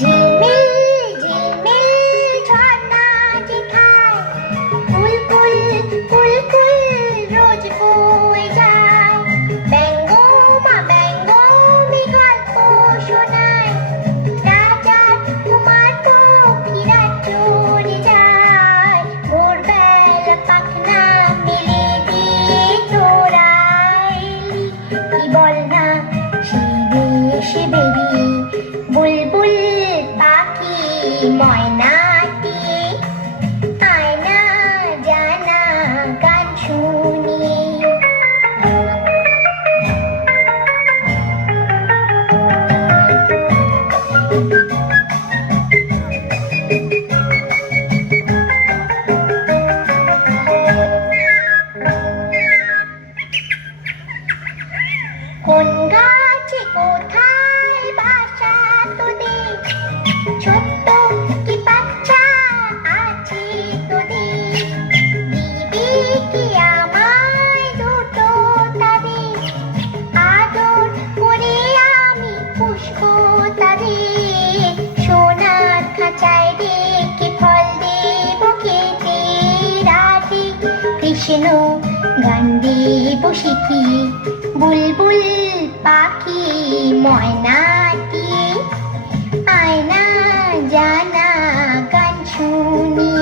ঝিলমিল ঝিলমিল ঝর্ণা যেথায় কুলকুল কুলকুল রোজ বয়ে যায়। ব্যঙ্গমা ব্যঙ্গমী গল্প শোনায়, রাজার কুমার পক্ষীরা চড়ে যায়। ভোরবেলা পাখনা মেলে দিয়ে তোরাইলি, কি বল না শিবে এসে বেরিয়ে বুলবুল পাখি ময়নাটি আয়না জানা গান শুনি। কোন গাছে কোথায় বাসা তোদের, ছোট্ট কি বাচ্চা আছে তোদের, দিবি কি আমায় দুটো তাদের, আদর করে আমি পুষবো তাদের। সোনার খাঁচায় রেখে ফল দেব খেতে রাতে, কৃষ্ণ গান দেব শিখিয়ে বুলবুল পাখি ময়নাটি আয়না জানা গান শুনি।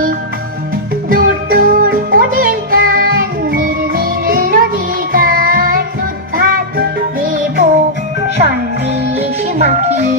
দূর দূর ওদের গান, নীল নীল নদীর গান, দুধ ভাত দেব সন্দেশ মাখিয়ে